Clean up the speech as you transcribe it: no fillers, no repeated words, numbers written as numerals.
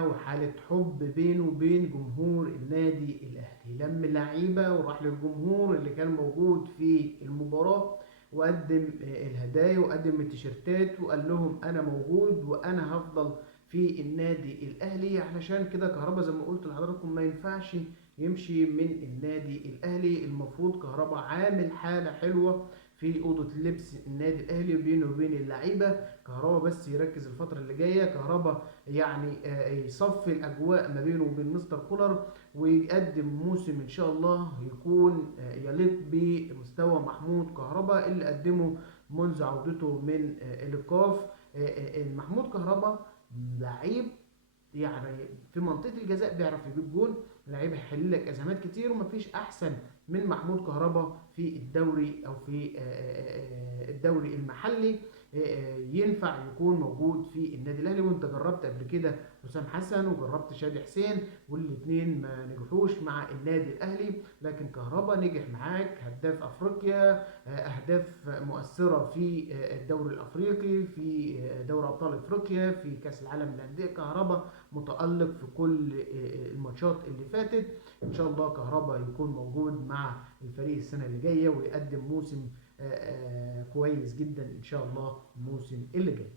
محبة وحالة حب بينه وبين جمهور النادي الأهلي. لم اللعيبة وراح للجمهور اللي كان موجود في المباراة وقدم الهدايا وقدم التيشيرتات وقال لهم أنا موجود وأنا هفضل في النادي الأهلي. علشان كده كهربا زي ما قلت لحضراتكم ما ينفعش يمشي من النادي الأهلي. المفروض كهربا عامل حالة حلوة في أوضة لبس النادي الأهلي بينه وبين اللعيبة. كهربا بس يركز الفترة اللي جاية. كهربا يعني يصفي الأجواء ما بينه وبين مستر كولر ويقدم موسم إن شاء الله يكون يليق بمستوى محمود كهربا اللي قدمه منذ عودته من الإيقاف. محمود كهربا لعيب يعني في منطقة الجزاء بيعرف يجيب جول، لعيب هيحل لك ازمات كتير ومفيش احسن من محمود كهربا في الدوري او في الدوري المحلي. ينفع يكون موجود في النادي الاهلي. وانت جربت قبل كده حسام حسن وجربت شادي حسين والاثنين ما نجحوش مع النادي الاهلي، لكن كهربا نجح معاك هداف افريقيا، اهداف مؤثره في الدوري الافريقي، في دوري ابطال افريقيا، في كاس العالم للانديه. كهربا متالق في كل الماتشات اللي فاتت. ان شاء الله كهربا يكون موجود مع الفريق السنه اللي جايه ويقدم موسم كويس جدا ان شاء الله الموسم اللي جاي.